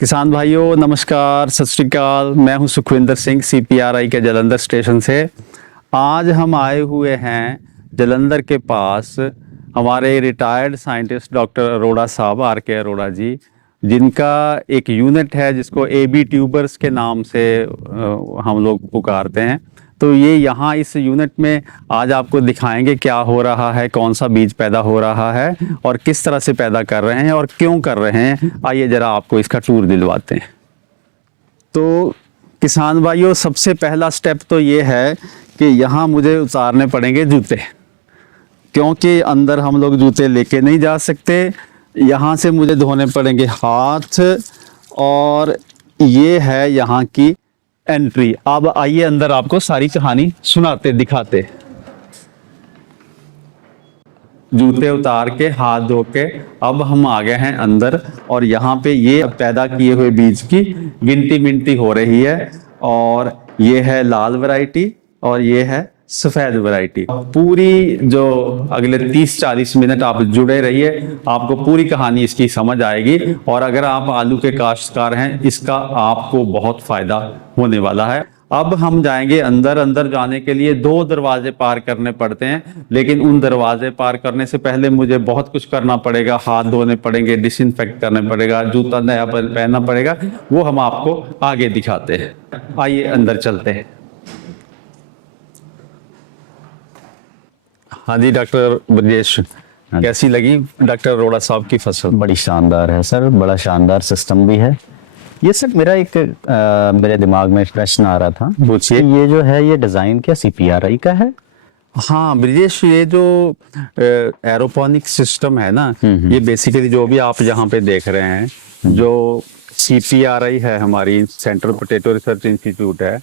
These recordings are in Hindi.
किसान भाइयों नमस्कार, सत श्री अकाल। मैं हूं सुखविंदर सिंह CPRI के जलंधर स्टेशन से। आज हम आए हुए हैं जलंधर के पास हमारे रिटायर्ड साइंटिस्ट डॉक्टर अरोड़ा साहब, RK अरोड़ा जी, जिनका एक यूनिट है जिसको AB ट्यूबर्स के नाम से हम लोग पुकारते हैं। तो ये यहाँ इस यूनिट में आज आपको दिखाएंगे क्या हो रहा है, कौन सा बीज पैदा हो रहा है और किस तरह से पैदा कर रहे हैं और क्यों कर रहे हैं। आइए जरा आपको इसका टूर दिलवाते हैं। तो किसान भाइयों, सबसे पहला स्टेप तो ये है कि यहाँ मुझे उतारने पड़ेंगे जूते, क्योंकि अंदर हम लोग जूते लेके नहीं जा सकते। यहाँ से मुझे धोने पड़ेंगे हाथ और ये है यहाँ की एंट्री। अब आइए अंदर आपको सारी कहानी सुनाते दिखाते। जूते उतार के हाथ धो के अब हम आ गए हैं अंदर और यहाँ पे ये पैदा किए हुए बीज की गिनती मिनती हो रही है। और ये है लाल वैरायटी और ये है सफेद वैरायटी। पूरी जो अगले 30-40 मिनट आप जुड़े रहिए, आपको पूरी कहानी इसकी समझ आएगी। और अगर आप आलू के काश्तकार हैं, इसका आपको बहुत फायदा होने वाला है। अब हम जाएंगे अंदर। अंदर जाने के लिए 2 दरवाजे पार करने पड़ते हैं, लेकिन उन दरवाजे पार करने से पहले मुझे बहुत कुछ करना पड़ेगा। हाथ धोने पड़ेंगे, डिसइंफेक्ट करने पड़ेगा, जूता नया पहनना पड़ेगा। वो हम आपको आगे दिखाते हैं। आइए अंदर चलते हैं। हाँ जी डॉक्टर ब्रजेश, कैसी लगी डॉक्टर अरोड़ा साहब की फसल? बड़ी शानदार है सर, बड़ा शानदार सिस्टम भी है। ये सर मेरा एक मेरे दिमाग में प्रश्न आ रहा था। पूछिए। ये जो है ये डिजाइन क्या CPRI का है? हाँ ब्रजेश, ये जो एरोपोनिक सिस्टम है ना, ये बेसिकली जो भी आप यहाँ पे देख रहे हैं, जो CPRI है, हमारी सेंट्रल पोटैटो रिसर्च इंस्टीट्यूट है,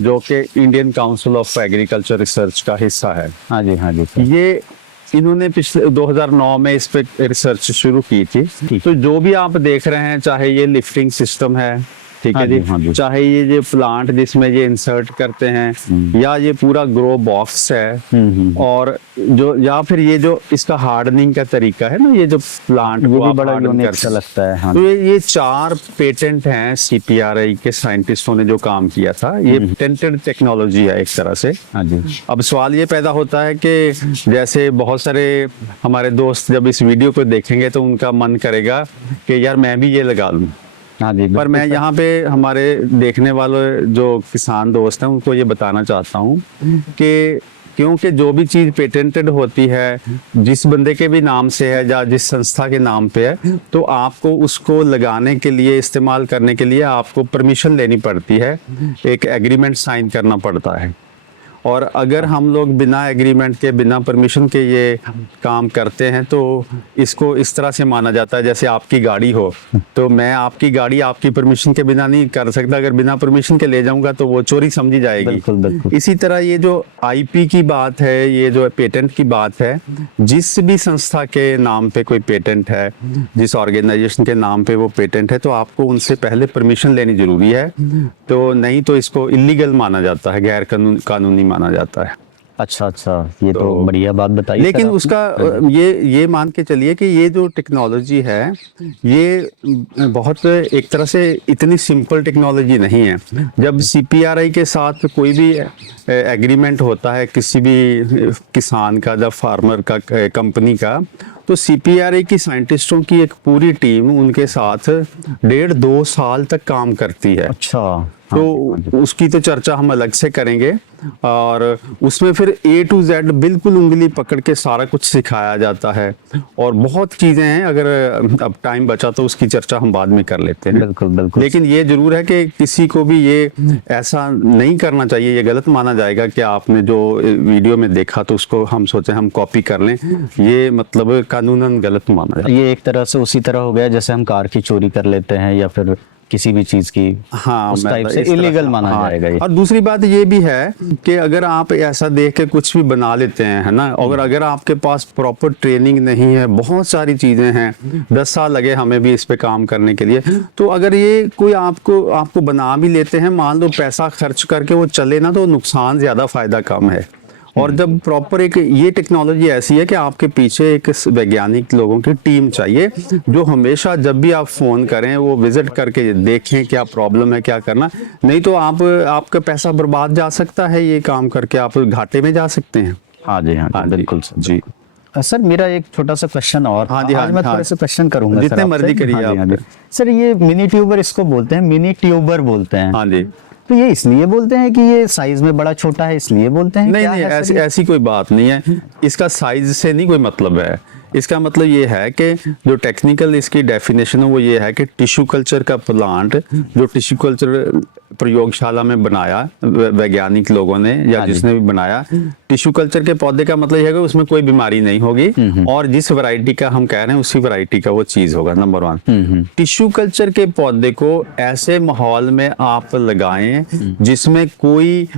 जो कि Indian council of agriculture research का हिस्सा है। हाँ जी हाँ जी सर। ये इन्होंने पिछले 2009 में इस पे रिसर्च शुरू की थी। तो जो भी आप देख रहे हैं, चाहे ये लिफ्टिंग सिस्टम है, ठीक है जी, हाँ जी। चाहे ये जो प्लांट जिसमें ये इंसर्ट करते हैं, या ये पूरा ग्रो बॉक्स है, और जो या फिर ये जो इसका हार्डनिंग का तरीका है ना, ये जो प्लांट ये को भी आप बड़ा harden यूनिक करते सा हैं। लगता है। हाँ तो ये 4 पेटेंट हैं CPRI के साइंटिस्टों ने जो काम किया था। ये पेटेंटेड टेक्नोलॉजी है एक तरह से। हाँ जी। अब सवाल ये पैदा होता है कि जैसे बहुत सारे हमारे दोस्त जब इस वीडियो को देखेंगे तो उनका मन करेगा कि यार मैं भी ये लगा लूं। हाँ जी, पर मैं यहाँ पे हमारे देखने वाले जो किसान दोस्त हैं उनको ये बताना चाहता हूँ कि क्योंकि जो भी चीज़ पेटेंटेड होती है, जिस बंदे के भी नाम से है या जिस संस्था के नाम पे है, तो आपको उसको लगाने के लिए, इस्तेमाल करने के लिए आपको परमिशन लेनी पड़ती है, एक एग्रीमेंट साइन करना पड़ता है। और अगर हम लोग बिना एग्रीमेंट के, बिना परमिशन के ये काम करते हैं तो इसको इस तरह से माना जाता है जैसे आपकी गाड़ी हो। तो मैं आपकी गाड़ी आपकी परमिशन के बिना नहीं कर सकता। अगर बिना परमिशन के ले जाऊंगा तो वो चोरी समझी जाएगी। बिल्कुल बिल्कुल। इसी तरह ये जो IP की बात है, ये जो पेटेंट की बात है, जिस भी संस्था के नाम पे कोई पेटेंट है, जिस ऑर्गेनाइजेशन के नाम पे वो पेटेंट है, तो आपको उनसे पहले परमिशन लेनी जरूरी है। तो नहीं तो इसको इलीगल माना जाता है, गैर कानूनी माना जाता है। अच्छा अच्छा, ये तो बढ़िया बात बताई। लेकिन उसका ये मान के चलिए कि ये जो टेक्नोलॉजी है, ये बहुत एक तरह से इतनी सिंपल टेक्नोलॉजी नहीं है। जब CPRI के साथ कोई भी एग्रीमेंट होता है किसी भी किसान का, जब फार्मर का, कंपनी का, तो CPRI की साइंटिस्टों की एक पूरी टीम उनके साथ 1.5-2 साल तक काम करती है। अच्छा। तो उसकी तो चर्चा हम अलग से करेंगे। और उसमें फिर A to Z बिल्कुल उंगली पकड़ के सारा कुछ सिखाया जाता है और बहुत चीज़ें हैं। अगर अब टाइम बचा तो उसकी चर्चा हम बाद में कर लेते हैं। बिल्कुल बिल्कुल। लेकिन ये जरूर है कि किसी को भी ये ऐसा नहीं करना चाहिए। ये गलत माना जाएगा कि आपने जो वीडियो में देखा तो उसको हम सोचे हम कॉपी कर लें। ये मतलब कानूनन गलत माना जाएगा। ये एक तरह से उसी तरह हो गया जैसे हम कार की चोरी कर लेते हैं या फिर किसी भी चीज की, हाँ, उस टाइप से इस तरह इलीगल माना हाँ। जाएगा ये। और दूसरी बात ये भी है कि अगर आप ऐसा देख के कुछ भी बना लेते हैं, है ना, और अगर आपके पास प्रॉपर ट्रेनिंग नहीं है, बहुत सारी चीजें हैं, 10 साल लगे हमें भी इस पे काम करने के लिए, तो अगर ये कोई आपको बना भी लेते हैं, मान लो पैसा खर्च करके वो चले ना, तो नुकसान ज्यादा फायदा कम है। और जब प्रॉपर एक ये टेक्नोलॉजी ऐसी है कि आपके पीछे एक वैज्ञानिक लोगों की टीम चाहिए जो हमेशा जब भी आप फोन करें वो विजिट करके देखें क्या प्रॉब्लम है, क्या करना, नहीं तो आपका पैसा बर्बाद जा सकता है, ये काम करके आप घाटे में जा सकते हैं। हाँ जी, हाँ हाँ जी, जी, बिल्कुल सर। जी। सर मेरा एक छोटा सा क्वेश्चन और, हाँ जी, आज हाँ, मैं हाँ। थोड़े से क्वेश्चन करूंगा सर जितने आपसे। मर्जी करिए हाँ जी, हाँ आप। जी। सर ये मिनी ट्यूबर इसको बोलते हैं, मिनी ट्यूबर बोलते हैं, हाँ जी। तो ये इसलिए बोलते हैं कि ये साइज में बड़ा छोटा है इसलिए बोलते हैं? नहीं क्या नहीं, है सर ऐसी ये? ऐसी कोई बात नहीं है, इसका साइज से नहीं कोई मतलब है। इसका मतलब ये है कि जो टेक्निकल इसकी डेफिनेशन है वो ये है कि टिश्यू कल्चर का प्लांट जो टिश्यू कल्चर प्रयोगशाला में बनाया वैज्ञानिक लोगों ने या हाँ जी। जिसने भी बनाया, टिश्यू कल्चर के पौधे का मतलब ये है कि उसमें कोई बीमारी नहीं होगी और जिस वैरायटी का हम कह रहे हैं उसी वैरायटी का वो चीज होगा। नंबर 1, टिश्यू कल्चर के पौधे को ऐसे माहौल में आप लगाएं जिसमें कोई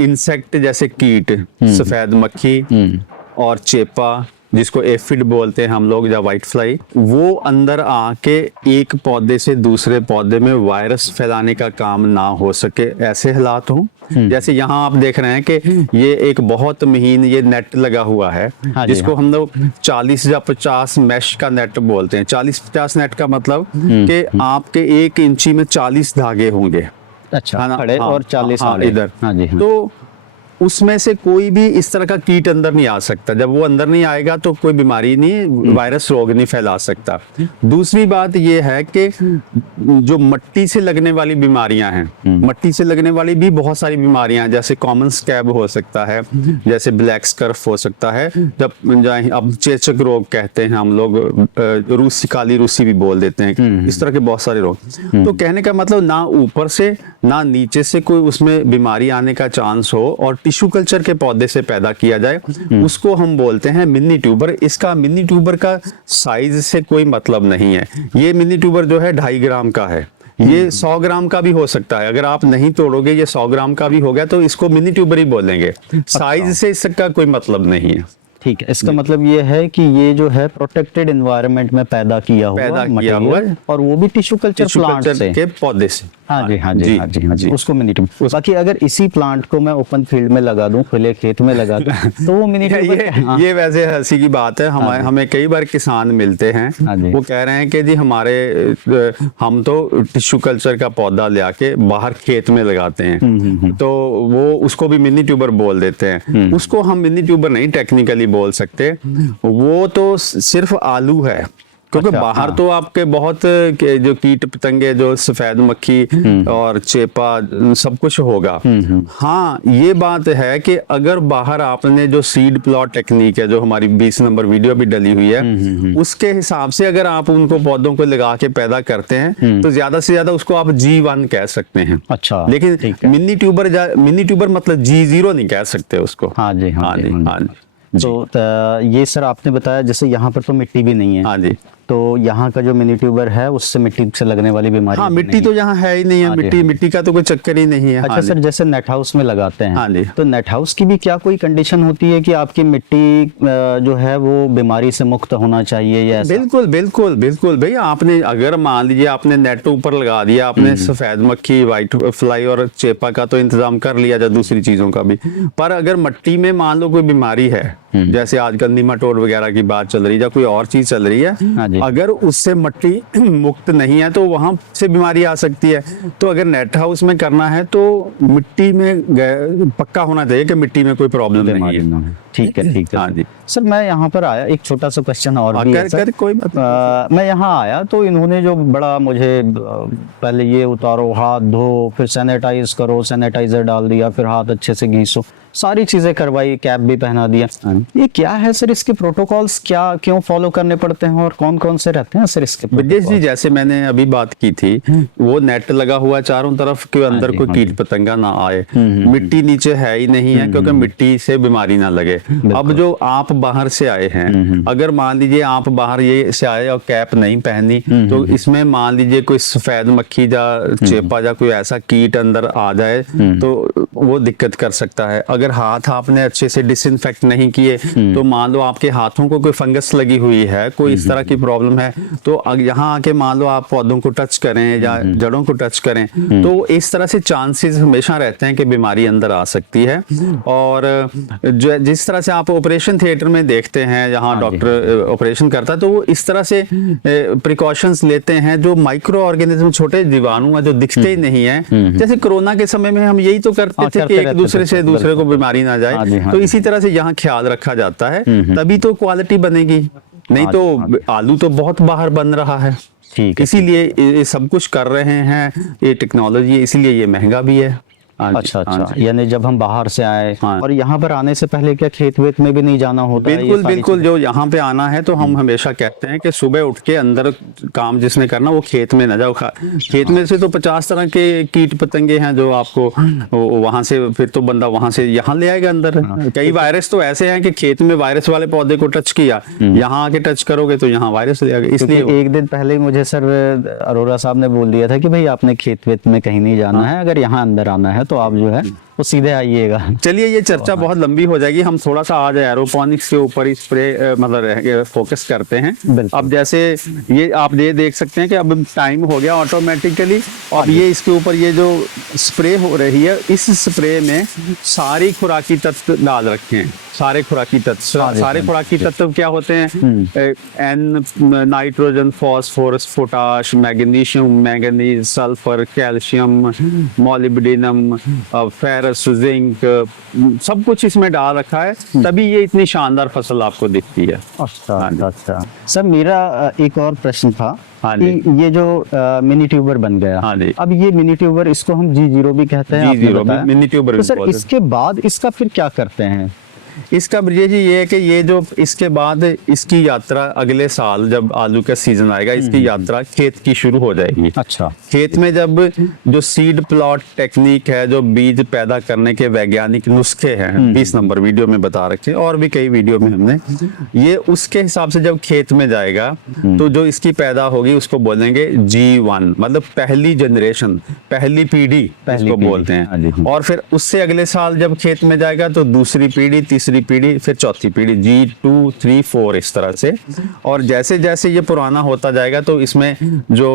इंसेक्ट जैसे कीट, सफेद मक्खी और चेपा जिसको एफिड बोलते हैं हम लोग या व्हाइट फ्लाई, वो अंदर आके एक पौधे से दूसरे पौधे में वायरस फैलाने का काम ना हो सके, ऐसे हालात हों। जैसे यहाँ आप देख रहे हैं कि ये एक बहुत महीन ये नेट लगा हुआ है, हाँ जी, जिसको हम लोग 40 या 50 मैश का नेट बोलते हैं। 40-50 नेट का मतलब कि आपके 1 इंची में 40 धागे होंगे, अच्छा, है ना? खड़े हाँ, और 40 हाँ, आड़े। इधर। हाँ जी, हाँ। तो उसमें से कोई भी इस तरह का कीट अंदर नहीं आ सकता। जब वो अंदर नहीं आएगा तो कोई बीमारी नहीं, वायरस रोग नहीं फैला सकता। दूसरी बात ये है कि जो मट्टी से लगने वाली बीमारियां हैं, मट्टी से लगने वाली भी बहुत सारी बीमारियां हैं, जैसे कॉमन स्कैब हो सकता है, जैसे ब्लैक स्कर्फ हो सकता है, अब चेचक रोग कहते हैं हम लोग, रूसी काली रूसी भी बोल देते हैं, इस तरह के बहुत सारे रोग। तो कहने का मतलब ना ऊपर से ना नीचे से कोई उसमें बीमारी आने का चांस हो और टिश्यू कल्चर के पौधे से पैदा किया जाए, उसको हम बोलते हैं मिनी ट्यूबर। इसका मिनी ट्यूबर का साइज से कोई मतलब नहीं है। ये मिनी ट्यूबर जो है 2.5 ग्राम का है, ये 100 ग्राम का भी हो सकता है। अगर आप नहीं तोड़ोगे, ये 100 ग्राम का भी हो गया तो इसको मिनी ट्यूबर ही बोलेंगे। साइज से इसका कोई मतलब नहीं है। ठीक है, इसका मतलब ये है कि ये जो है प्रोटेक्टेड एनवायरनमेंट में पैदा किया हुआ है और वो भी टिश्यू कल्चर प्लांट से के पौधे से। हाँ जी, हाँ जी, हाँ जी, हाँ जी, उसको मिनी ट्यूबर। बाकी अगर इसी प्लांट को मैं ओपन फील्ड में लगा दूं, खुले खेत में लगा दूं, तो वो मिनी ट्यूबर। ये वैसे हंसी की बात है। हमें कई बार किसान मिलते हैं, वो कह रहे हैं कि जी हम तो टिश्यू कल्चर का पौधा ले आके बाहर खेत में लगाते हैं, तो वो उसको भी मिनी ट्यूबर बोल देते हैं। उसको हम मिनी ट्यूबर नहीं टेक्निकली बोल सकते, वो तो सिर्फ आलू है, क्योंकि अच्छा, बाहर हाँ। तो आपके बहुत जो कीट पतंगे, जो सफेद मक्खी और चेपा सब कुछ होगा। हाँ, ये बात है कि अगर बाहर आपने जो सीड प्लॉट टेक्निक है, जो हमारी 20 नंबर वीडियो भी डली हुई है, उसके हिसाब से अगर आप उनको पौधों को लगा के पैदा करते हैं तो ज्यादा से ज्यादा उसको आप G1 कह सकते हैं। अच्छा, लेकिन मिनी ट्यूबर मतलब G0 नहीं कह सकते उसको। हाँ जी, हाँ जी, हाँ जी। तो ये सर आपने बताया जैसे यहाँ पर तो मिट्टी भी नहीं है। हाँ जी। तो यहाँ का जो मिनी ट्यूबर है उससे मिट्टी से लगने वाली बीमारी। हाँ, मिट्टी तो यहाँ है ही नहीं है। हाँ जी, मिट्टी हाँ। मिट्टी का तो कोई चक्कर ही नहीं है। अच्छा हाँ सर, जैसे नेट हाउस में लगाते हैं, हाँ जी। तो नेट हाउस की भी क्या कोई कंडीशन होती है कि आपकी मिट्टी जो है वो बीमारी से मुक्त होना चाहिए या ऐसा? बिल्कुल बिल्कुल बिल्कुल भाई, आपने अगर मान लीजिए आपने नेट ऊपर लगा दिया, आपने सफेद मक्खी, व्हाइट फ्लाई और चेपा का तो इंतजाम कर लिया जा, दूसरी चीजों का भी, पर अगर मिट्टी में मान लो कोई बीमारी है, जैसे आजकल निमाटोड वगैरह की बात चल रही है या कोई और चीज चल रही हाँ जी। है, अगर उससे मिट्टी मुक्त नहीं है तो वहां से बीमारी आ सकती है। तो अगर नेट हाउस में करना है तो मिट्टी में पक्का होना चाहिए कि मिट्टी में कोई प्रॉब्लम नहीं है। ठीक है, ठीक है। हाँ जी सर, मैं यहाँ पर आया, एक छोटा सा क्वेश्चन और भी है सर। कोई बात मैं यहाँ आया तो इन्होंने जो बड़ा मुझे पहले ये उतारो, हाथ धो, फिर सैनिटाइज करो, सैनिटाइजर डाल दिया, फिर हाथ अच्छे से घिसो, सारी चीजें करवाई, कैप भी पहना दिया। ये क्या है सर, इसके प्रोटोकॉल्स क्यों फॉलो करने पड़ते हैं और कौन कौन से रहते हैं सर इसके विदेश जी? जैसे मैंने अभी बात की थी, वो नेट लगा हुआ चारों तरफ के अंदर कोई कीट पतंगा ना आए, मिट्टी नीचे है ही नहीं है क्योंकि मिट्टी से बीमारी ना लगे। अब जो आप बाहर से आए हैं, अगर मान लीजिए आप बाहर ये से आए और कैप नहीं पहनी, तो इसमें मान लीजिए कोई सफेद मक्खी या चेपा या कोई ऐसा कीट अंदर आ जाए तो वो दिक्कत कर सकता है। अगर हाथ आपने अच्छे से डिसइंफेक्ट नहीं किए, तो मान लो आपके हाथों को कोई फंगस लगी हुई है, कोई इस तरह की प्रॉब्लम है, तो यहाँ आके मान लो आप पौधों को टच करें या जड़ों को टच करें, तो इस तरह से चांसेस हमेशा रहते हैं कि बीमारी अंदर आ सकती है। और जिस तरह से आप ऑपरेशन थिएटर में देखते हैं, जहाँ डॉक्टर ऑपरेशन करता है, तो वो इस तरह से प्रिकॉशंस लेते हैं, जो माइक्रो ऑर्गेनिज्म, छोटे जीवाणु हैं जो दिखते ही नहीं है। जैसे कोरोना के समय में हम यही तो करते थे कि एक दूसरे से दूसरे को बीमारी ना जाए, तो इसी तरह से यहाँ ख्याल रखा जाता है, तभी तो क्वालिटी बनेगी। नहीं तो आलू तो बहुत बाहर बन रहा है। ठीक है, इसीलिए ये सब कुछ कर रहे हैं, ये टेक्नोलॉजी, इसीलिए ये महंगा भी है। अच्छा अच्छा, यानी जब हम बाहर से आए और यहाँ पर आने से पहले क्या खेत वेत में भी नहीं जाना होता है? बिल्कुल बिल्कुल, जो यहाँ पे आना है तो हम हमेशा कहते हैं कि सुबह उठ के अंदर काम जिसने करना वो खेत में न जाओ। खेत में से तो 50 तरह के कीट पतंगे हैं जो आपको वहां से, फिर तो बंदा वहां से यहाँ ले आएगा अंदर। कई वायरस तो ऐसे हैं कि खेत में वायरस वाले पौधे को टच किया, यहाँ आके टच करोगे तो यहाँ वायरस ले आएगा। इसलिए एक दिन पहले मुझे सर अरोरा साहब ने बोल दिया था कि भाई आपने खेत वेत में कहीं नहीं जाना है, अगर यहाँ अंदर आना है तो आप जो है वो सीधे आइएगा। चलिए, ये चर्चा बहुत लंबी हो जाएगी, हम थोड़ा सा आज एरोपोनिक्स के ऊपर ही स्प्रे मतलब फोकस करते हैं। अब जैसे ये आप ये देख सकते हैं कि अब टाइम हो गया ऑटोमेटिकली, अब ये इसके ऊपर ये जो स्प्रे हो रही है, इस स्प्रे में सारी खुराकी तत्व डाल रखे हैं। सारे खुराकी तत्व क्या होते हैं? N, nitrogen, phosphorus, potash, magnesium, manganese, sulphur, calcium, molybdenum, ferrous, zinc, सब कुछ इसमें डाल रखा है, तभी ये इतनी शानदार फसल आपको दिखती है। अच्छा अच्छा सर, मेरा एक और प्रश्न था कि ये जो मिनी ट्यूबर बन गया, अब ये मिनी ट्यूबर, इसको हम G0 भी कहते हैं, G0 मिनी ट्यूबर। तो सर इसके बाद इसका फिर क्या करते हैं? इसका ब्रिजेश जी ये है कि ये जो इसके बाद इसकी यात्रा अगले साल जब आलू का सीजन आएगा, इसकी यात्रा खेत की शुरू हो जाएगी। अच्छा, खेत में जब जो सीड प्लॉट टेक्निक है, जो बीज पैदा करने के वैज्ञानिक नुस्खे हैं, 20 नंबर वीडियो में बता रखे, और भी कई वीडियो में हमने ये, उसके हिसाब से जब खेत में जाएगा तो जो इसकी पैदा होगी उसको बोलेंगे G1, मतलब पहली जनरेशन, पहली पीढ़ी इसको बोलते हैं। और फिर उससे अगले साल जब खेत में जाएगा तो दूसरी पीढ़ी, तीसरी पीढ़ी, फिर चौथी पीढ़ी, G2, 3, 4 इस तरह से। और जैसे जैसे ये पुराना होता जाएगा तो इसमें जो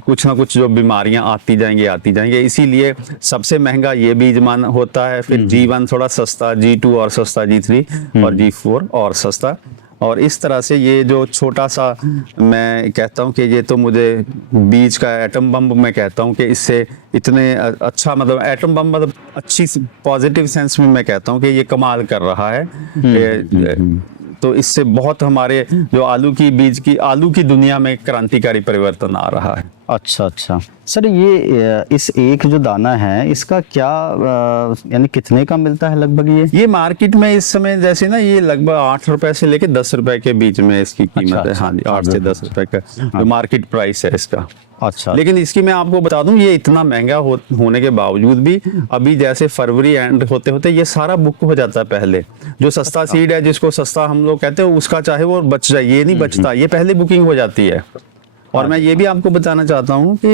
कुछ ना कुछ जो बीमारियां आती जाएंगी। इसीलिए सबसे महंगा ये बीज मान होता है, फिर G1 थोड़ा सस्ता, G2 और सस्ता, G3 और G4 और सस्ता। और इस तरह से ये जो छोटा सा, मैं कहता हूँ कि ये तो मुझे बीज का एटम बम मैं कहता हूँ कि इससे इतने अच्छा, मतलब एटम बम मतलब अच्छी पॉजिटिव सेंस में मैं कहता हूँ कि ये कमाल कर रहा है। तो इससे बहुत हमारे जो आलू की दुनिया में क्रांतिकारी परिवर्तन आ रहा है। अच्छा अच्छा सर, ये इस एक जो दाना है इसका क्या यानी कितने का मिलता है लगभग? ये मार्केट में इस समय जैसे ना, ये लगभग 8 रुपए से लेके 10 रुपए के बीच में इसकी कीमत है। हाँ जी, 8 से 10 रुपए का जो मार्केट प्राइस है इसका। अच्छा, लेकिन इसकी मैं आपको बता दूं, ये इतना महंगा होने के बावजूद भी अभी जैसे फरवरी एंड होते होते ये सारा बुक हो जाता है। पहले जो सस्ता सीड है, जिसको सस्ता हम लोग कहते हैं, उसका चाहे वो बच जाए, ये नहीं बचता, ये पहले बुकिंग हो जाती है। और मैं ये भी आपको बताना चाहता हूँ कि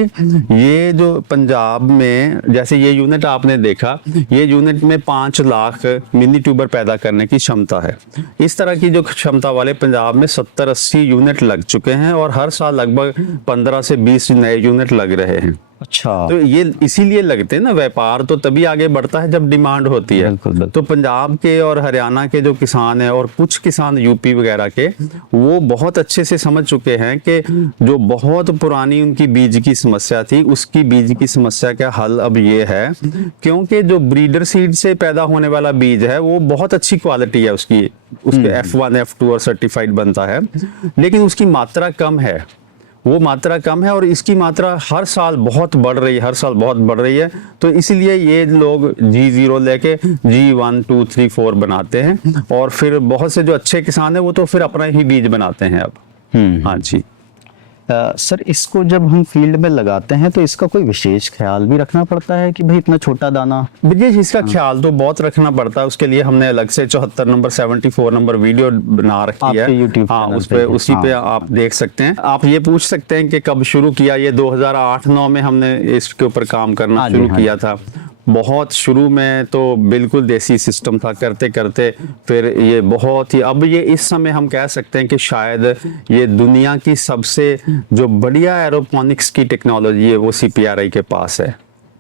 ये जो पंजाब में, जैसे ये यूनिट आपने देखा, ये यूनिट में 5 लाख मिनी ट्यूबर पैदा करने की क्षमता है। इस तरह की जो क्षमता वाले पंजाब में 70-80 यूनिट लग चुके हैं, और हर साल लगभग 15 से 20 नए यूनिट लग रहे हैं। अच्छा, तो ये इसीलिए लगते हैं ना, व्यापार तो तभी आगे बढ़ता है जब डिमांड होती है। तो पंजाब के और हरियाणा के जो किसान हैं, और कुछ किसान यूपी वगैरह के, वो बहुत अच्छे से समझ चुके हैं कि जो बहुत पुरानी उनकी बीज की समस्या थी, उसकी बीज की समस्या का हल अब ये है, क्योंकि जो ब्रीडर सीड से पैदा होने वाला बीज है वो बहुत अच्छी क्वालिटी है उसके F1, F2 और सर्टिफाइड बनता है, लेकिन उसकी मात्रा कम है। और इसकी मात्रा हर साल बहुत बढ़ रही है, तो इसलिए ये लोग G0 लेके G1, 2, 3, 4 बनाते हैं, और फिर बहुत से जो अच्छे किसान हैं वो तो फिर अपना ही बीज बनाते हैं अब। हाँ जी। सर इसको जब हम फील्ड में लगाते हैं तो इसका कोई विशेष ख्याल भी रखना पड़ता है कि भाई इतना छोटा दाना? विजय, इसका ख्याल तो बहुत रखना पड़ता है। उसके लिए हमने अलग से 74 नंबर 74 नंबर वीडियो बना रखी है। आपके YouTube हाँ, चैनल उस पे पे भी। उसी पे आप देख सकते हैं। आप ये पूछ सकते हैं कि कब शुरू किया। ये 2008-9 में हमने इसके ऊपर काम करना हाँ जी, शुरू हाँ जी। किया था। बहुत शुरू में तो बिल्कुल देसी सिस्टम था, करते करते फिर ये बहुत ही, अब ये इस समय हम कह सकते हैं कि शायद ये दुनिया की सबसे जो बढ़िया एरोपोनिक्स की टेक्नोलॉजी है वो CPRI के पास है।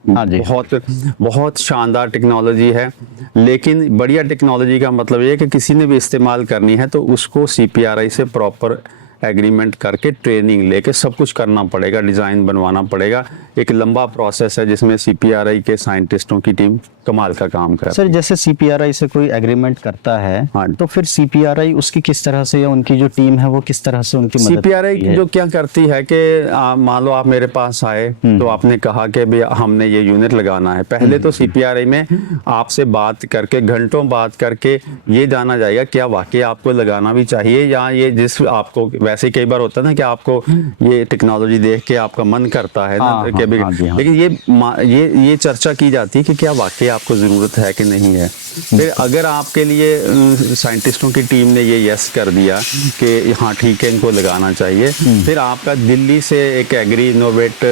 हाँ जी। बहुत बहुत शानदार टेक्नोलॉजी है। लेकिन बढ़िया टेक्नोलॉजी का मतलब ये है कि किसी ने भी इस्तेमाल करनी है तो उसको CPRI से प्रॉपर एग्रीमेंट करके ट्रेनिंग लेके सब कुछ करना पड़ेगा, डिज़ाइन बनवाना पड़ेगा। एक लंबा प्रोसेस है जिसमें CPRI के साइंटिस्टों की टीम कमाल का काम कर। सर जैसे CPRI से कोई एग्रीमेंट करता है हाँ। तो फिर CPRI उसकी किस तरह से, या उनकी जो टीम है वो किस तरह से उनकी मदद CPRI करती है? जो क्या करती है कि मान लो आप मेरे पास आए तो आपने कहा कि भी हमने ये यूनिट लगाना है। पहले तो CPRI में आपसे बात करके, घंटों बात करके ये जाना जाएगा क्या वाकई आपको लगाना भी चाहिए, या ये जिस आपको, वैसे कई बार होता है ना कि आपको ये टेक्नोलॉजी देख के आपका मन करता है ना हाँ, कि भी, हाँ जी, हाँ। लेकिन ये चर्चा की जाती है कि क्या वाकई आपको ज़रूरत है कि नहीं है। फिर अगर आपके लिए साइंटिस्टों की टीम ने ये यस कर दिया कि हाँ ठीक है इनको लगाना चाहिए, फिर आपका दिल्ली से एक एग्री इनोवेट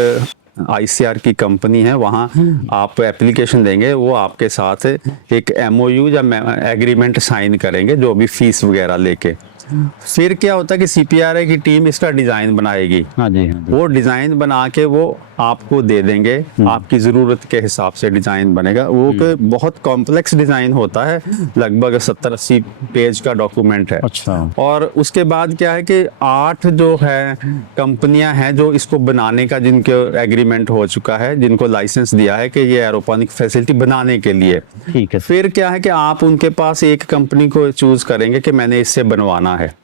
ICR की कंपनी है, वहाँ आप एप्लीकेशन देंगे, वो आपके साथ एक MOU या एग्रीमेंट साइन करेंगे जो भी फीस वगैरह लेके। फिर क्या होता है कि CPRI की टीम इसका डिज़ाइन बनाएगी। हाँ जी, हाँ जी। वो डिज़ाइन बना के वो आपको दे देंगे, आपकी ज़रूरत के हिसाब से डिज़ाइन बनेगा। वो कि बहुत कॉम्प्लेक्स डिज़ाइन होता है, लगभग 70-80 पेज का डॉक्यूमेंट है। अच्छा। और उसके बाद क्या है कि 8 जो है कंपनियां हैं जो इसको बनाने का, जिनके एग्रीमेंट हो चुका है, जिनको लाइसेंस दिया है कि ये एरोपोनिक फैसिलिटी बनाने के लिए। ठीक है। फिर क्या है कि आप उनके पास एक कंपनी को चूज करेंगे कि मैंने इससे बनवाना है।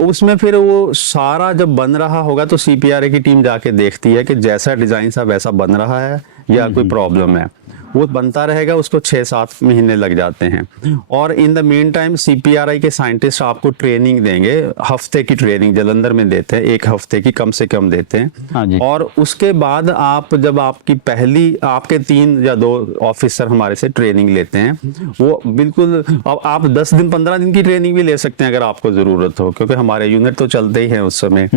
उसमें फिर वो सारा जब बन रहा होगा तो CPRI की टीम जाके देखती है कि जैसा डिजाइन सा वैसा बन रहा है या कोई प्रॉब्लम है। वो बनता रहेगा, उसको 6-7 महीने लग जाते हैं। और in the mean time CPRI के साइंटिस्ट आपको ट्रेनिंग देंगे, हफ्ते की ट्रेनिंग जलंधर में देते हैं, 1 हफ्ते की कम से कम देते हाँ जी। हैं। और उसके बाद आप जब आपकी पहली, आपके 3 या 2 ऑफिसर हमारे से ट्रेनिंग लेते हैं, वो बिल्कुल, अब आप 10 दिन 15 दिन की ट्रेनिंग भी ले सकते हैं अगर आपको जरूरत हो, क्योंकि हमारे यूनिट तो चलते ही हैं उस समय।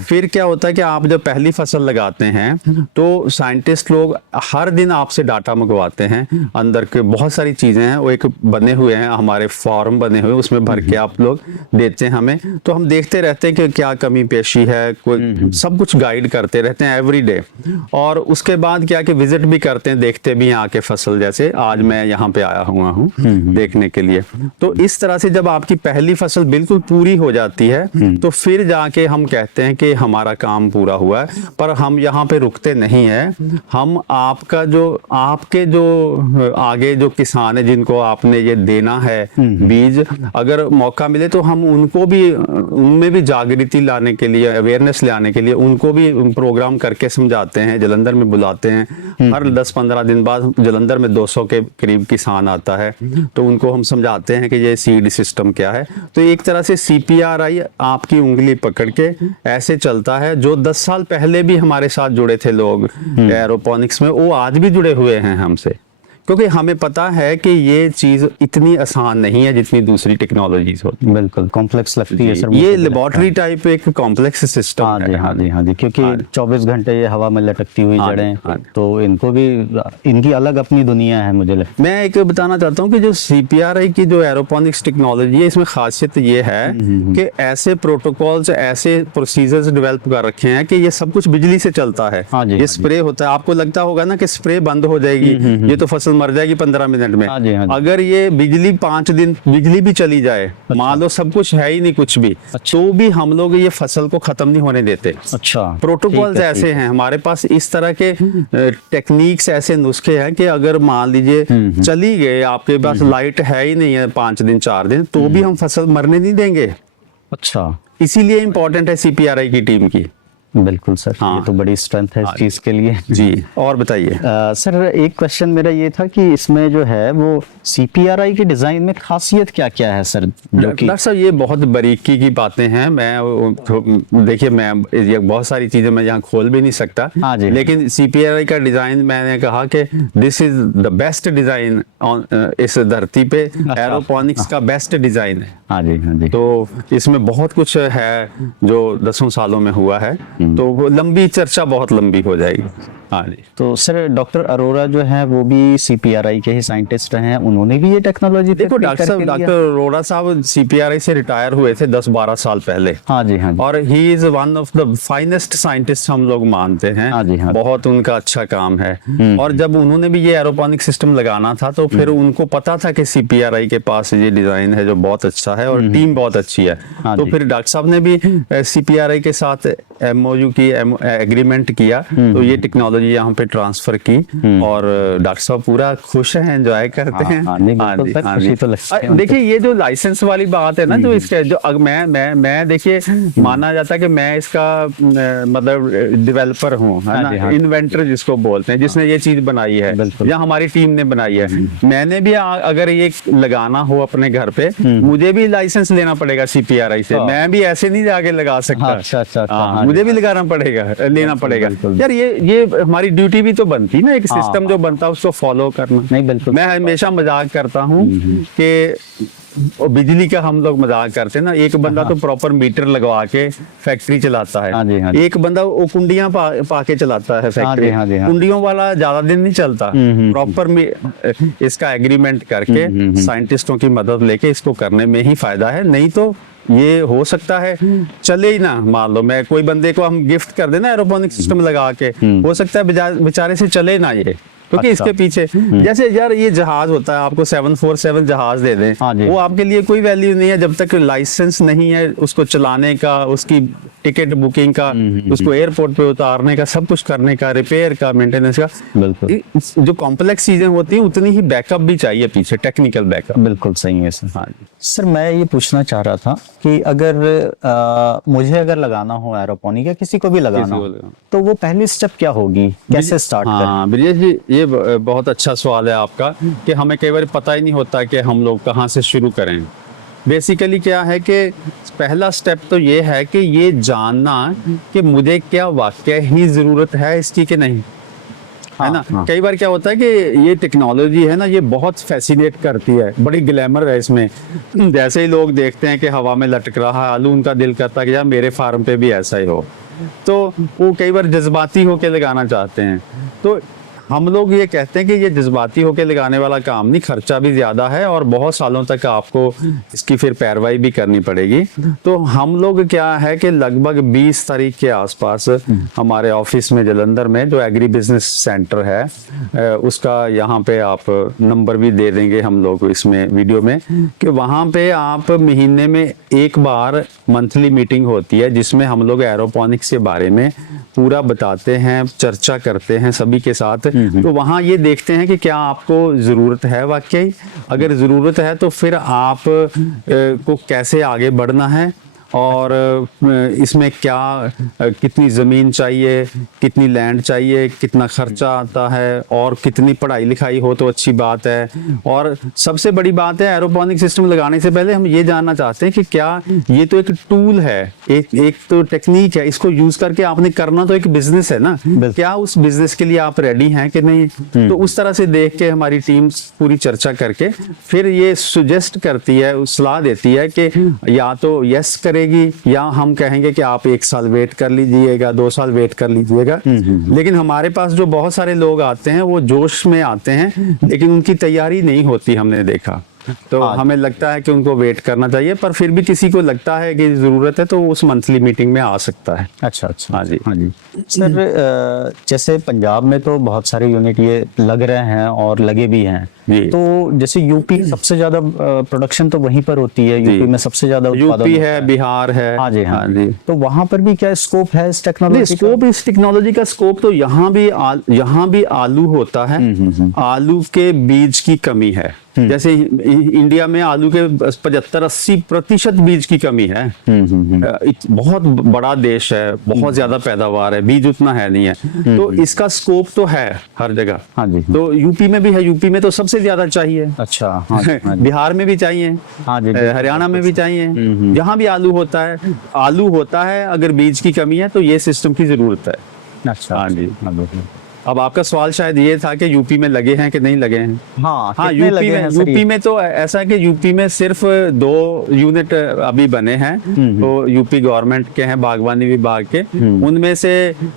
फिर क्या होता है कि आप जब पहली फसल लगाते हैं तो साइंटिस्ट लोग हर दिन आपसे डाटा मंगवाते हैं। अंदर के बहुत सारी चीजें हैं, वो एक बने हुए हैं हमारे फॉर्म बने हुए, उसमें भर के आप लोग देते हैं हमें, तो हम देखते रहते हैं कि क्या कमी पेशी है, कोई सब कुछ गाइड करते रहते हैं एवरी डे। और उसके बाद क्या कि विजिट भी करते हैं, देखते भी हैं आके फसल, जैसे आज मैं यहाँ पे आया हुआ हूँ देखने के लिए। तो इस तरह से जब आपकी पहली फसल बिल्कुल पूरी हो जाती है तो फिर जाके हम कहते हैं कि हमारा काम पूरा हुआ है। पर हम यहाँ पे रुकते नहीं है, हम आपका जो, आपके जो आगे जो किसान है जिनको आपने ये देना है बीज, अगर मौका मिले तो हम उनको भी, उनमें भी जागृति लाने के लिए, अवेयरनेस लाने के लिए उनको भी प्रोग्राम करके समझाते हैं, जलंधर में बुलाते हैं। हर 10-15 दिन बाद जलंधर में 200 के करीब किसान आता है, तो उनको हम समझाते हैं कि ये सीड सिस्टम क्या है। तो एक तरह से CPRI आपकी उंगली पकड़ के ऐसे चलता है। जो 10 साल पहले भी हमारे साथ जुड़े थे लोग एरोपोनिक्स में, वो आज भी जुड़े हुए हैं हमसे, क्योंकि हमें पता है कि ये चीज इतनी आसान नहीं है जितनी दूसरी टेक्नोलॉजीज होती हैं। बिल्कुल कॉम्प्लेक्स लगती है सर। ये मुझे लेबोरेटरी टाइप एक कॉम्प्लेक्स सिस्टम हाँ है। जी, हाँ जी, हाँ जी, क्योंकि हाँ। 24 घंटे ये हवा में लटकती हुई हाँ जी, जड़ें, हाँ जी। तो इनको भी, इनकी अलग अपनी दुनिया है मुझे लगता मैं एक बताना चाहता हूँ कि जो CPRI की जो एरोपोनिक्स टेक्नोलॉजी है, इसमें खासियत ये है कि ऐसे प्रोटोकॉल्स, ऐसे प्रोसीजर्स डेवलप कर रखे हैं कि ये सब कुछ बिजली से चलता है। हाँ जी, ये हाँ जी। स्प्रे होता है, आपको लगता होगा ना कि स्प्रे बंद हो जाएगी, ये तो फसल मर जाएगी 15 मिनट में। हाँ जी, हाँ जी। अगर ये बिजली 5 दिन बिजली भी चली जाए, मान लो सब कुछ है ही नहीं कुछ भी, तो भी हम लोग ये फसल को खत्म नहीं होने देते। अच्छा, प्रोटोकॉल्स ठीक है, ऐसे हैं हमारे पास, इस तरह के टेक्निक्स, ऐसे नुस्खे हैं कि अगर मान लीजिए चली गए, आपके पास लाइट है ही नहीं है 5 दिन 4 दिन, तो भी हम फसल मरने नहीं देंगे। अच्छा। इसीलिए इंपॉर्टेंट है CPRI की टीम की। बिल्कुल सर, हाँ। ये तो बड़ी स्ट्रेंथ है इस चीज के लिए। जी, और बताइए। सर एक क्वेश्चन मेरा ये था कि इसमें जो है वो CPRI के डिजाइन में खासियत क्या क्या है सर, जो कि डॉक्टर साहब ये बहुत बारीकी की बातें हैं। देखिए मैं ये बहुत सारी चीजें मैं यहाँ खोल भी नहीं सकता। हाँ जी। लेकिन CPRI का डिजाइन मैंने कहा कि this is the best design on इस धरती पे। एरोपोनिक्स का बेस्ट डिजाइन है। हाँ जी, हाँ जी। तो इसमें बहुत कुछ है जो 10 सालों में हुआ है, तो वो लंबी चर्चा बहुत लंबी हो जाएगी। हाँ जी। तो सर डॉक्टर अरोरा जो है वो भी CPRI के ही साइंटिस्ट हैं, उन्होंने भी ये टेक्नोलॉजी देखो डॉक्टर साहब, डॉक्टर अरोड़ा साहब CPRI से रिटायर हुए थे 10-12 साल पहले। हाँ जी, हाँ जी। और he is one of the finest scientist हम लोग मानते हैं। हाँ जी, हाँ जी। बहुत उनका अच्छा काम है। और जब उन्होंने भी ये एरोपोनिक सिस्टम लगाना था तो फिर उनको पता था कि CPRI के पास ये डिजाइन है जो बहुत अच्छा है और टीम बहुत अच्छी है। हाँ तो जी। फिर डॉक्टर साहब ने भी CPRI के साथ MOU की एग्रीमेंट किया, तो ये टेक्नोलॉजी यहाँ पे ट्रांसफर की और डॉक्टर साहब पूरा खुश हैं, एंजॉय करते हैं। हाँ, नहीं, बिल्कुल सर, हाँ खुशी जी। तो लगती है। देखिए ये जो लाइसेंस वाली बात है ना, जो इसके जो मैं देखिए माना जाता है कि मैं इसका मतलब डेवलपर हूँ, है हाँ जी, ना, हाँ। इन्वेंटर जिसको बोलते हैं, जिसने ये चीज बनाई है बिल्कुल। या हमारी टीम ने बनाई है। मैंने भी अगर ये लगाना हो अपने घर पे, मुझे भी लाइसेंस लेना पड़ेगा CPRI से। हाँ। मैं भी ऐसे नहीं जाके लगा सकता। अच्छा, अच्छा, अच्छा, हाँ, हाँ मुझे जी। भी लगाना पड़ेगा, लेना पड़ेगा। बिल्कुल। यार ये हमारी ड्यूटी भी तो बनती है ना, एक हाँ, सिस्टम जो बनता है उसको फॉलो करना। नहीं, बिल्कुल। मैं हमेशा मजाक करता हूँ कि और बिजली का हम लोग मजाक करते हैं ना, एक बंदा तो प्रॉपर मीटर लगवा के फैक्ट्री चलाता है। हाँ जी, हाँ जी। एक बंदा वो कुंडियां पा के चलाता है फैक्ट्री। हाँ जी, हाँ। कुंडियों वाला ज्यादा दिन नहीं चलता। प्रॉपर इसका एग्रीमेंट करके साइंटिस्टों की मदद लेके इसको करने में ही फायदा है। नहीं तो ये हो सकता है चले ही ना। मान लो मैं कोई बंदे को हम गिफ्ट कर देना एरोपोनिक सिस्टम लगा के, हो सकता है बेचारे से चले ना ये, क्योंकि अच्छा। इसके पीछे जैसे यार ये जहाज होता है, आपको 747 जहाज दे दें, हाँ जी। वो आपके लिए कोई वैल्यू नहीं है जब तक लाइसेंस नहीं है उसको चलाने का, उसकी टिकट बुकिंग का, उसको एयरपोर्ट पे उतारने का, सब कुछ करने का, रिपेयर का, मेंटेनेंस का। बिल्कुल। जो कॉम्प्लेक्स चीजें होती हैं उतनी ही बैकअप भी चाहिए पीछे, टेक्निकल बैकअप। बिल्कुल सही है सर। हाँ। सर मैं ये पूछना चाह रहा था कि अगर मुझे अगर लगाना हो एरोपोनिक या किसी को भी लगाना हो, तो वो पहली स्टेप क्या होगी, कैसे स्टार्ट करें? हाँ ब्रिजेश जी, ये बहुत अच्छा सवाल है आपका कि हमें कई बार पता ही नहीं होता कि हम लोग कहाँ से शुरू करें। बेसिकली क्या है कि पहला स्टेप तो ये है कि ये जानना कि मुझे क्या वाकई ही जरूरत है इसकी कि नहीं, है ना। हाँ। कई बार क्या होता है कि ये टेक्नोलॉजी है ना, ये बहुत फैसिनेट करती है, बड़ी ग्लैमर है इसमें। जैसे ही लोग देखते हैं कि हवा में लटक रहा है आलू, उनका दिल करता है कि यार मेरे फार्म पे भी ऐसा ही हो। तो वो कई बार जज्बाती होके लगाना चाहते हैं। तो हम लोग ये कहते हैं कि ये जज्बाती होके लगाने वाला काम नहीं, खर्चा भी ज्यादा है और बहुत सालों तक आपको इसकी फिर पैरवाई भी करनी पड़ेगी। तो हम लोग क्या है कि लगभग 20 तारीख के आसपास हमारे ऑफिस में जलंधर में जो एग्री बिजनेस सेंटर है, उसका यहाँ पे आप नंबर भी दे देंगे हम लोग इसमें वीडियो में, कि वहाँ पे आप महीने में एक बार मंथली मीटिंग होती है जिसमें हम लोग एरोपोनिक्स के बारे में पूरा बताते हैं, चर्चा करते हैं सभी के साथ। तो वहाँ ये देखते हैं कि क्या आपको ज़रूरत है वाकई, अगर ज़रूरत है तो फिर आप को कैसे आगे बढ़ना है और इसमें क्या कितनी ज़मीन चाहिए, कितनी लैंड चाहिए, कितना खर्चा आता है और कितनी पढ़ाई लिखाई हो तो अच्छी बात है। और सबसे बड़ी बात है, एरोपोनिक सिस्टम लगाने से पहले हम ये जानना चाहते हैं कि क्या ये तो एक टूल है, एक तो टेक्निक है, इसको यूज़ करके आपने करना तो एक बिजनेस है ना, क्या उस बिजनेस के लिए आप रेडी हैं कि नहीं। तो उस तरह से देख के हमारी टीम पूरी चर्चा करके फिर ये सुजेस्ट करती है, सलाह देती है कि या तो यस करेगी या हम कहेंगे कि आप 1 साल वेट कर लीजिएगा, 2 साल वेट कर लीजिएगा। लेकिन हमारे पास जो बहुत सारे लोग आते हैं वो जोश में आते हैं लेकिन उनकी तैयारी नहीं होती, हमने देखा। तो हमें लगता है कि उनको वेट करना चाहिए, पर फिर भी किसी को लगता है कि जरूरत है तो उस मंथली मीटिंग में आ सकता है। अच्छा अच्छा, हाँ जी, हाँ जी। सर जैसे पंजाब में तो बहुत सारे यूनिट ये लग रहे हैं और लगे भी हैं, तो जैसे यूपी सबसे ज्यादा प्रोडक्शन तो वहीं पर होती है, यूपी में सबसे ज्यादा उत्पादन यूपी है, बिहार है। हाँ जी, हाँ जी। तो वहां पर भी क्या स्कोप है इस टेक्नोलॉजी का? स्कोप, इस टेक्नोलॉजी का स्कोप तो यहाँ भी आलू होता है, आलू के बीज की कमी है। जैसे इंडिया में आलू के 75-80% बीज की कमी है। बहुत बड़ा देश है, बहुत ज्यादा पैदावार है, बीज उतना है नहीं है, तो इसका स्कोप तो है हर जगह। हाँ जी। तो यूपी में भी है, यूपी में तो सबसे ज्यादा चाहिए। अच्छा। हाँ जी, हाँ जी। बिहार में भी चाहिए, हाँ जी, हरियाणा में भी चाहिए, जहां भी आलू होता है, अगर बीज की कमी है तो ये सिस्टम की जरूरत है। अच्छा। हाँ जी। हाँ जी। अब आपका सवाल शायद ये था कि यूपी में लगे हैं कि नहीं लगे हैं। हाँ, हाँ, कितने लगे हैं सर यूपी ये? में तो ऐसा है कि यूपी में सिर्फ 2 यूनिट अभी बने हैं, तो यूपी गवर्नमेंट के हैं, बागवानी विभाग के। उनमें से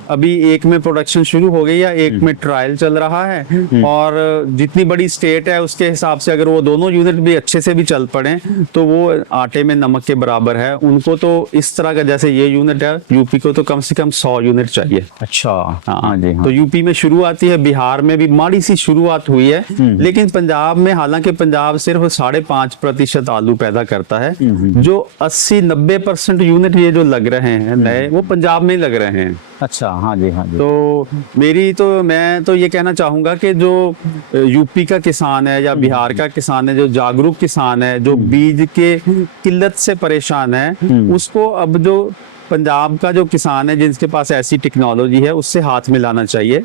अभी एक में प्रोडक्शन शुरू हो गई है, एक में ट्रायल चल रहा है, और जितनी बड़ी स्टेट है उसके हिसाब से अगर वो दोनों यूनिट भी अच्छे से भी चल पड़े तो वो आटे में नमक के बराबर है। उनको तो इस तरह का, जैसे ये यूनिट है, यूपी को तो कम से कम 100 यूनिट चाहिए। अच्छा। हाँ जी। हाँ। तो यूपी में शुरुआती है, बिहार में भी माड़ी सी शुरुआत हुई है, लेकिन पंजाब में, हालांकि पंजाब सिर्फ 5.5% आलू पैदा करता है, जो 80-90% यूनिट ये जो लग रहे हैं नए, वो पंजाब में ही लग रहे हैं। अच्छा। हाँ जी। हाँ जी। तो मैं तो ये कहना चाहूंगा कि जो यूपी का किसान है या बिहार का किसान है, जो जागरूक किसान है, जो बीज के किल्लत से परेशान है, उसको अब जो पंजाब का जो किसान है जिनके पास ऐसी टेक्नोलॉजी है, उससे हाथ मिलाना चाहिए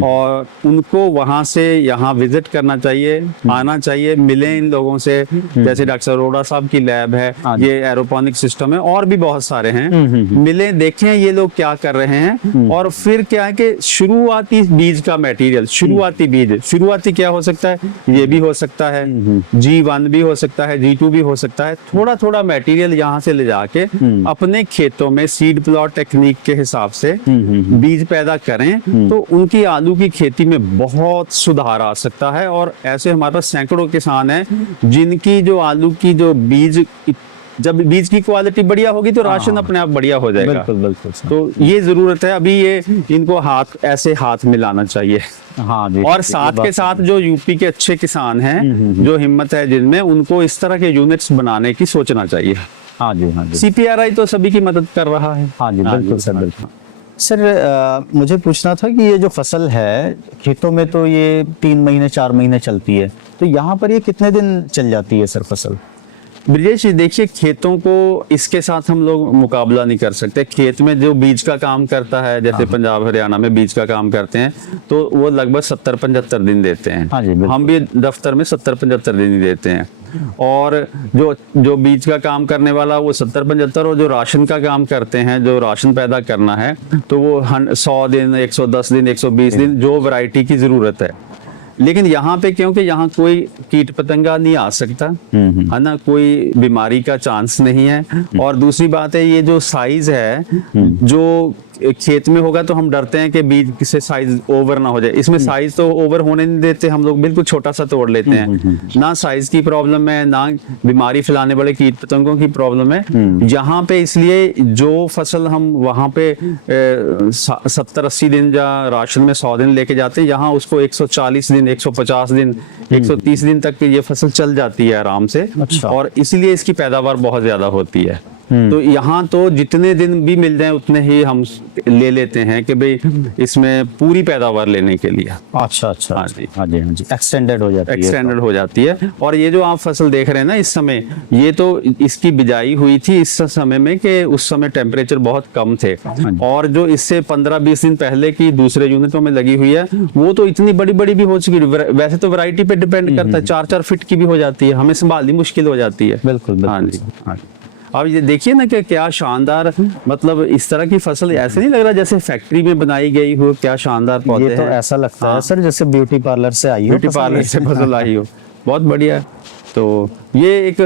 और उनको वहां से यहाँ विजिट करना चाहिए, आना चाहिए, मिले इन लोगों से। जैसे डॉक्टर अरोड़ा साहब की लैब है, ये एरोपोनिक सिस्टम है, और भी बहुत सारे हैं। मिले, देखें ये लोग क्या कर रहे हैं, और फिर क्या है कि शुरुआती बीज का मटेरियल, शुरुआती क्या हो सकता है, ये भी हो सकता है, G1 भी हो सकता है, G2 भी हो सकता है। थोड़ा थोड़ा मटेरियल यहाँ से ले जाके अपने खेतों में सीड प्लॉट टेक्निक के हिसाब से बीज पैदा करें, तो उनकी आलू की खेती में बहुत सुधार आ सकता है। और ऐसे हमारे पास सैकड़ों किसान हैं जिनकी जो आलू की जो बीज, जब बीज की क्वालिटी बढ़िया होगी तो राशन अपने आप बढ़िया हो जाएगा। बिल्कुल बिल्कुल। तो ये जरूरत है अभी, ये इनको ऐसे हाथ मिलाना चाहिए। हाँ जी। और साथ के साथ जो यूपी के अच्छे किसान हैं, जो हिम्मत है जिनमें, उनको इस तरह के यूनिट्स बनाने की सोचना चाहिए। हाँ जी। हाँ जी। CPRI तो सभी की मदद कर रहा है। हाँ जी, बिल्कुल सर, बिल्कुल। सर, मुझे पूछना था कि ये जो फसल है खेतों में, तो ये 3 महीने 4 महीने चलती है, तो यहाँ पर ये कितने दिन चल जाती है सर फसल? ब्रिजेश जी, देखिए, खेतों को इसके साथ हम लोग मुकाबला नहीं कर सकते। खेत में जो बीज का काम करता है, जैसे पंजाब हरियाणा में बीज का काम करते हैं, तो वो लगभग 70-75 दिन देते हैं। हाँ जी, हम भी दफ्तर में 70-75 दिन ही देते हैं। और जो बीज का काम करने वाला वो 70-75, और जो राशन का काम करते हैं, जो राशन पैदा करना है, तो वो 100 दिन, 110 दिन, 120 दिन, जो वैरायटी की जरूरत है। लेकिन यहाँ पे क्योंकि यहाँ कोई कीट पतंगा नहीं आ सकता है ना, कोई बीमारी का चांस नहीं है। और दूसरी बात है, ये जो साइज है जो खेत में होगा, तो हम डरते हैं कि बीज से साइज ओवर ना हो जाए। इसमें साइज तो ओवर होने नहीं देते हम लोग, बिल्कुल छोटा सा तोड़ लेते हैं। ना साइज की प्रॉब्लम है, ना बीमारी फैलाने वाले कीट पतंगों की प्रॉब्लम है यहाँ पे। इसलिए जो फसल हम वहां पे 70-80 दिन या राशन में 100 दिन लेके जाते हैं, यहाँ उसको 140 दिन, 150 दिन, 130 दिन तक ये फसल चल जाती है आराम से। अच्छा। और इसलिए इसकी पैदावार बहुत ज्यादा होती है। तो यहाँ तो जितने दिन भी मिल जाए उतने ही हम ले लेते हैं कि भाई इसमें पूरी पैदावार लेने के लिए। अच्छा अच्छा। हाँ जी। हाँ जी। हाँ जी। एक्सटेंडेड हो जाती है। और ये जो आप फसल देख रहे हैं ना इस समय, ये तो इसकी बिजाई हुई थी इस समय में कि उस समय टेम्परेचर बहुत कम थे। और जो इससे 15-20 दिन पहले की दूसरे यूनिटों में लगी हुई है, वो तो इतनी बड़ी बड़ी भी हो चुकी है। वैसे तो वैरायटी पे डिपेंड करता है, 4-4 फीट की भी हो जाती है, हमें संभालनी मुश्किल हो जाती है। बिल्कुल। हाँ जी। अब ये देखिए ना कि क्या शानदार, मतलब इस तरह की फसल ऐसे नहीं लग रहा जैसे फैक्ट्री में बनाई गई हो। क्या शानदार पौधे हैं। ये तो ऐसा लगता है सर जैसे ब्यूटी पार्लर से आई हो, ब्यूटी पार्लर से फसल आई हो। बहुत बढ़िया। तो ये एक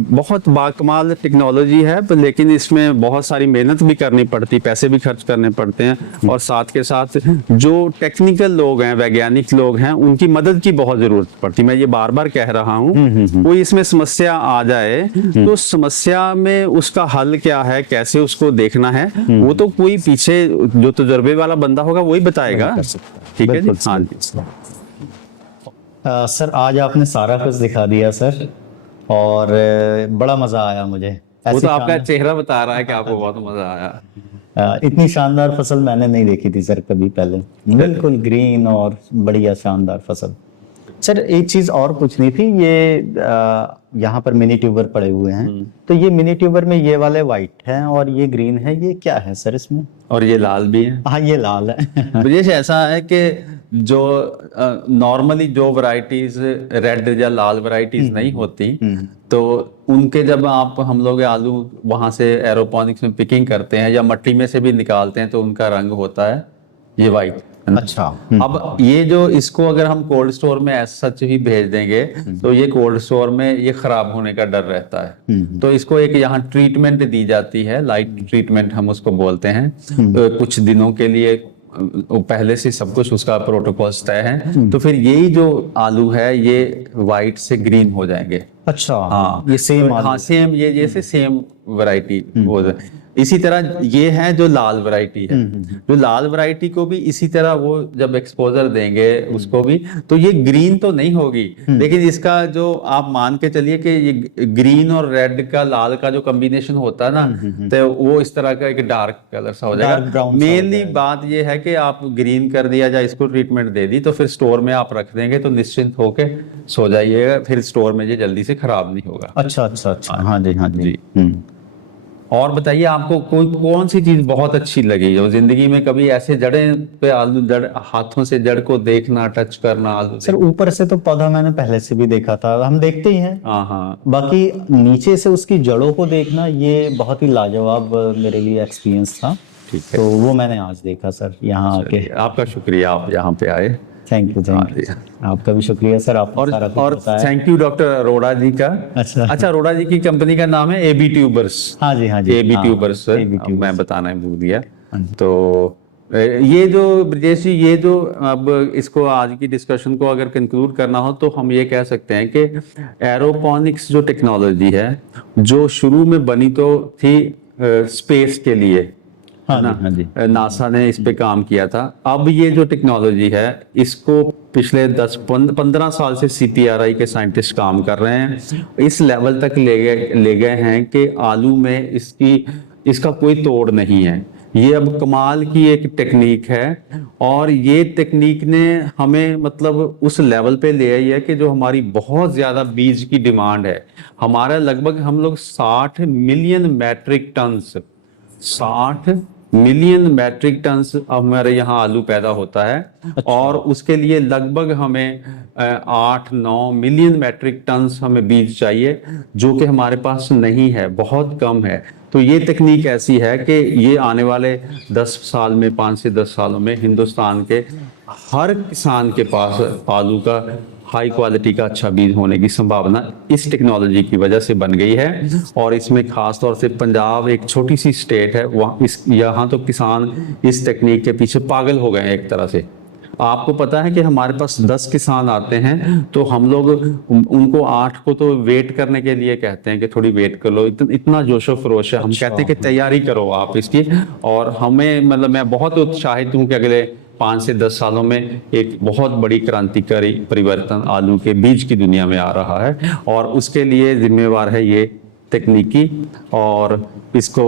बहुत बाकमाल टेक्नोलॉजी है, लेकिन इसमें बहुत सारी मेहनत भी करनी पड़ती, पैसे भी खर्च करने पड़ते हैं। और साथ के साथ जो टेक्निकल लोग हैं, वैज्ञानिक लोग हैं, उनकी मदद की बहुत जरूरत पड़ती। मैं ये बार बार कह रहा हूँ, कोई इसमें समस्या आ जाए तो समस्या में उसका हल क्या है, कैसे उसको देखना है, वो तो कोई पीछे जो तजुर्बे वाला बंदा होगा वही बताएगा। ठीक है जी। हाँ जी। सर, आज आपने सारा कुछ दिखा दिया सर, और बड़ा मजा आया मुझे। वो तो आपका चेहरा बता रहा है कि आपको बहुत मजा आया। इतनी शानदार फसल मैंने नहीं देखी थी सर कभी पहले। बिल्कुल ग्रीन और बढ़िया शानदार फसल। सर एक चीज और पूछनी थी, ये यहाँ पर मिनी ट्यूबर पड़े हुए हैं, तो ये मिनी ट्यूबर में ये वाले वाइट हैं और ये ग्रीन है, ये क्या है सर इसमें? और ये लाल भी है। हाँ ये लाल है। विशेष ऐसा है कि जो नॉर्मली जो वैरायटीज रेड या लाल वैरायटीज नहीं होती, तो उनके जब हम लोग आलू वहां से एरोपोनिक्स में पिकिंग करते हैं या मट्टी में से भी निकालते हैं तो उनका रंग होता है ये वाइट। अच्छा। अब ये जो इसको अगर हम कोल्ड स्टोर में ऐसा सच ही भेज देंगे तो ये कोल्ड स्टोर में ये खराब होने का डर रहता है। तो इसको एक यहाँ ट्रीटमेंट दी जाती है, लाइट ट्रीटमेंट हम उसको बोलते हैं। तो कुछ दिनों के लिए पहले से सब कुछ उसका प्रोटोकॉल तय है, तो फिर यही जो आलू है ये वाइट से ग्रीन हो जाएंगे। अच्छा। हाँ ये सेम हाँ सेम, ये जैसे सेम वैरायटी हो जाए। इसी तरह ये है जो लाल वैरायटी है, जो लाल वैरायटी को भी इसी तरह वो जब एक्सपोजर देंगे उसको भी, तो ये ग्रीन तो नहीं होगी, लेकिन इसका जो आप मान के चलिए कि ये ग्रीन और रेड का लाल का जो कॉम्बिनेशन होता है ना, तो वो इस तरह का एक डार्क कलर सा हो जाएगा। मेनली बात ये है कि आप ग्रीन कर दिया या इसको ट्रीटमेंट दे दी तो फिर स्टोर में आप रख देंगे तो निश्चिंत होके सो जाइएगा, फिर स्टोर में ये जल्दी से खराब नहीं होगा। अच्छा अच्छा अच्छा। हाँ जी हाँ जी। और बताइए आपको कौन सी चीज बहुत अच्छी लगी जो जिंदगी में कभी ऐसे जड़े पे आलू जड़ हाथों से जड़ को देखना, टच करना आलू? सर ऊपर से तो पौधा मैंने पहले से भी देखा था, हम देखते ही हैं। हाँ हाँ। बाकी नीचे से उसकी जड़ों को देखना ये बहुत ही लाजवाब मेरे लिए एक्सपीरियंस था। ठीक है, तो वो मैंने आज देखा सर यहाँ आके। आपका शुक्रिया, आप यहाँ पे आए। थैंक यू आपका भी शुक्रिया सर। आप और थैंक यू डॉक्टर अरोड़ा जी का। अच्छा अरोड़ा जी की कंपनी का नाम है एबी ट्यूबर्स। हाँ जी हाँ जी, एबी ट्यूबर्स मैं बताना भूल गया। तो ये जो ब्रजेश जी, ये जो अब इसको आज की डिस्कशन को अगर कंक्लूड करना हो तो हम ये कह सकते हैं कि एरोपोनिक्स जो टेक्नोलॉजी है जो शुरू में बनी तो थी स्पेस के लिए, हाँ जी, हाँ जी। नासा ने इस पे काम किया था। अब ये जो टेक्नोलॉजी है इसको पिछले 10-15 साल से CPRI के साइंटिस्ट काम कर रहे हैं, इस लेवल तक ले गए हैं कि आलू में इसका कोई तोड़ नहीं है। ये अब कमाल की एक टेक्निक है और ये टेक्निक ने हमें मतलब उस लेवल पे ले आई है कि जो हमारी बहुत ज्यादा बीज की डिमांड है, हमारा लगभग हम लोग 60 million metric tons 60 million metric tons हमारे यहाँ आलू पैदा होता है। अच्छा। और उसके लिए लगभग हमें 8-9 मिलियन मैट्रिक टन्स हमें बीज चाहिए जो कि हमारे पास नहीं है, बहुत कम है। तो ये तकनीक ऐसी है कि ये आने वाले 10 साल में 5 से 10 सालों में हिंदुस्तान के हर किसान के पास आलू का हाई क्वालिटी का अच्छा बीज होने की संभावना इस टेक्नोलॉजी की वजह से बन गई है। और इसमें खास तौर से पंजाब एक छोटी सी स्टेट है, यहाँ तो किसान इस टेक्निक के पीछे पागल हो गए हैं एक तरह से। आपको पता है कि हमारे पास 10 किसान आते हैं तो हम लोग उनको 8 को तो वेट करने के लिए कहते हैं कि थोड़ी वेट कर लो, इतना जोशो खरोश है। हम कहते हैं कि तैयारी करो आप इसकी। और हमें मतलब मैं बहुत उत्साहित हूँ कि अगले 5 से 10 सालों में एक बहुत बड़ी क्रांतिकारी परिवर्तन आलू के बीज की दुनिया में आ रहा है और उसके लिए जिम्मेवार है ये तकनीकी। और इसको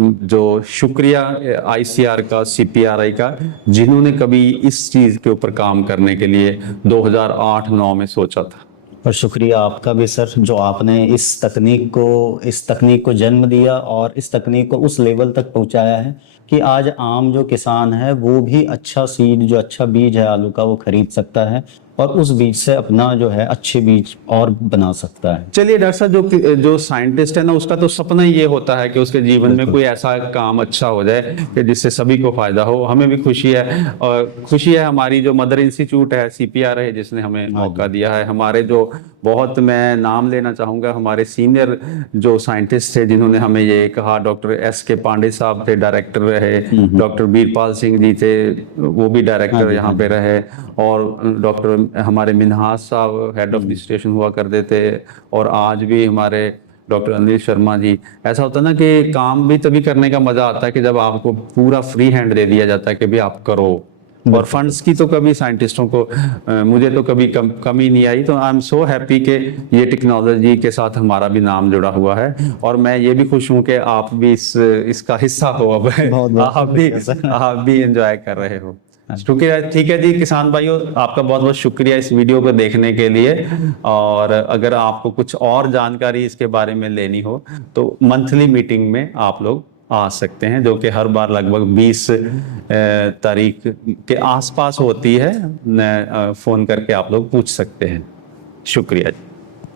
जो शुक्रिया ICR का, CPRI का, जिन्होंने कभी इस चीज के ऊपर काम करने के लिए 2008-9 में सोचा था। और शुक्रिया आपका भी सर, जो आपने इस तकनीक को जन्म दिया और इस तकनीक को उस लेवल तक पहुंचाया है कि आज आम जो किसान है वो भी अच्छा सीड, जो अच्छा बीज है आलू का, वो खरीद सकता है और उस बीज से अपना जो है अच्छे बीज और बना सकता है। चलिए डॉक्टर साहब, जो साइंटिस्ट है ना, उसका तो सपना ही ये होता है कि उसके जीवन में कोई ऐसा काम अच्छा हो जाए कि जिससे सभी को फायदा हो। हमें भी खुशी है और खुशी है हमारी जो मदर इंस्टीट्यूट है CPRI जिसने हमें मौका दिया है। हमारे जो बहुत, मैं नाम लेना चाहूँगा, हमारे सीनियर जो साइंटिस्ट थे जिन्होंने हमें ये कहा, डॉक्टर SK पांडे साहब थे, डायरेक्टर रहे, डॉक्टर बीरपाल सिंह जी थे, वो भी डायरेक्टर यहाँ पे रहे, और डॉक्टर हमारे मिन्हाज साहब हेड ऑफ द स्टेशन हुआ करते थे, और आज भी हमारे डॉक्टर अनिल शर्मा जी। ऐसा होता है ना कि काम भी तभी करने का मजा आता है कि जब आपको पूरा फ्री हैंड दे दिया जाता है कि भी आप करो। और फंड्स की तो कभी साइंटिस्टों को मुझे तो कभी कमी नहीं आई। तो आई एम सो हैप्पी कि ये टेक्नोलॉजी के साथ हमारा भी नाम जुड़ा हुआ है और मैं ये भी खुश हूँ कि आप भी इसका हिस्सा हो। अब आप भी एंजॉय कर रहे हो। शुक्रिया। ठीक है जी किसान भाइयों, आपका बहुत बहुत शुक्रिया इस वीडियो को देखने के लिए। और अगर आपको कुछ और जानकारी इसके बारे में लेनी हो तो मंथली मीटिंग में आप लोग आ सकते हैं, जो कि हर बार लगभग 20 तारीख के आसपास होती है। फोन करके आप लोग पूछ सकते हैं। शुक्रिया जी।